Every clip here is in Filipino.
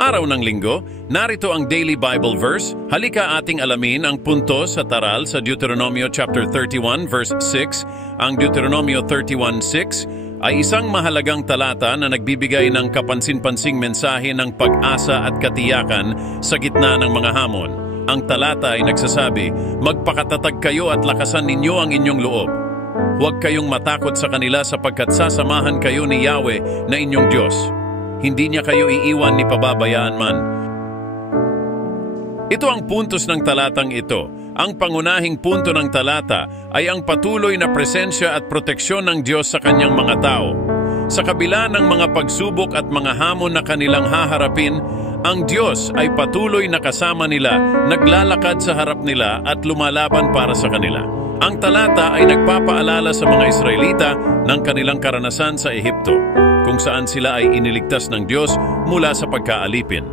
Araw ng linggo, narito ang Daily Bible Verse. Halika ating alamin ang puntos at aral sa Deuteronomio chapter 31 verse 6. Ang Deuteronomio 31:6 ay isang mahalagang talata na nagbibigay ng kapansin-pansing mensahe ng pag-asa at katiyakan sa gitna ng mga hamon. Ang talata ay nagsasabi, magpakatatag kayo at lakasan ninyo ang inyong loob. Huwag kayong matakot sa kanila sapagkat sasamahan kayo ni Yahweh na inyong Diyos. Hindi niya kayo iiwan ni pababayaan man. Ito ang puntos ng talatang ito. Ang pangunahing punto ng talata ay ang patuloy na presensya at proteksyon ng Diyos sa kanyang mga tao. Sa kabila ng mga pagsubok at mga hamon na kanilang haharapin, ang Diyos ay patuloy na kasama nila, naglalakad sa harap nila at lumalaban para sa kanila. Ang talata ay nagpapaalala sa mga Israelita ng kanilang karanasan sa Ehipto, kung saan sila ay iniligtas ng Diyos mula sa pagkaalipin.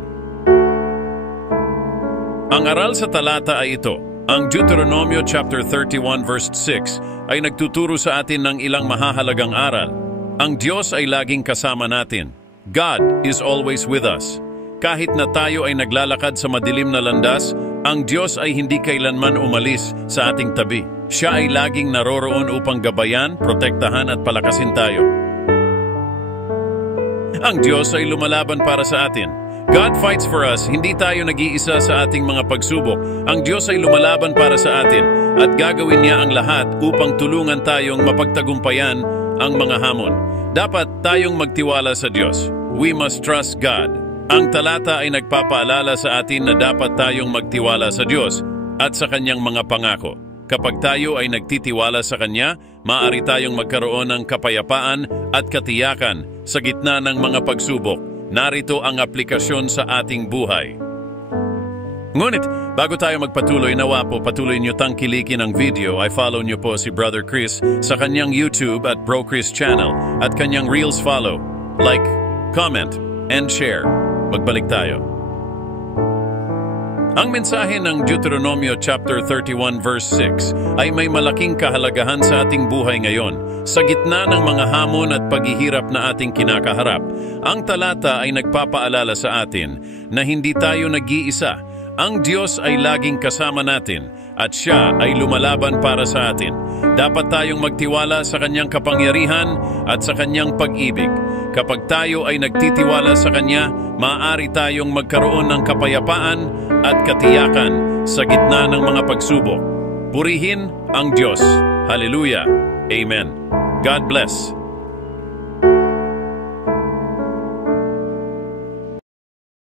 Ang aral sa talata ay ito. Ang Deuteronomio chapter 31 verse 6 ay nagtuturo sa atin ng ilang mahahalagang aral. Ang Diyos ay laging kasama natin. God is always with us. Kahit na tayo ay naglalakad sa madilim na landas, ang Diyos ay hindi kailanman umalis sa ating tabi. Siya ay laging naroroon upang gabayan, protektahan at palakasin tayo. Ang Diyos ay lumalaban para sa atin. God fights for us, hindi tayo nag-iisa sa ating mga pagsubok. Ang Diyos ay lumalaban para sa atin at gagawin niya ang lahat upang tulungan tayong mapagtagumpayan ang mga hamon. Dapat tayong magtiwala sa Diyos. We must trust God. Ang talata ay nagpapaalala sa atin na dapat tayong magtiwala sa Diyos at sa Kanyang mga pangako. Kapag tayo ay nagtitiwala sa Kanya, maaari tayong magkaroon ng kapayapaan at katiyakan sa gitna ng mga pagsubok. Narito ang aplikasyon sa ating buhay. Ngunit, bago tayo magpatuloy, nawa po patuloy niyo tangkilikin ang video. I follow niyo po si Brother Chris sa kanyang YouTube at Bro Chris channel at kanyang Reels follow. Like, comment, and share. Magbalik tayo. Ang mensahe ng Deuteronomio chapter 31 verse 6 ay may malaking kahalagahan sa ating buhay ngayon. Sa gitna ng mga hamon at paghihirap na ating kinakaharap, ang talata ay nagpapaalala sa atin na hindi tayo nag-iisa. Ang Diyos ay laging kasama natin at Siya ay lumalaban para sa atin. Dapat tayong magtiwala sa Kanyang kapangyarihan at sa Kanyang pag-ibig. Kapag tayo ay nagtitiwala sa Kanya, maaari tayong magkaroon ng kapayapaan at katiyakan sa gitna ng mga pagsubok. Purihin ang Diyos. Hallelujah. Amen. God bless.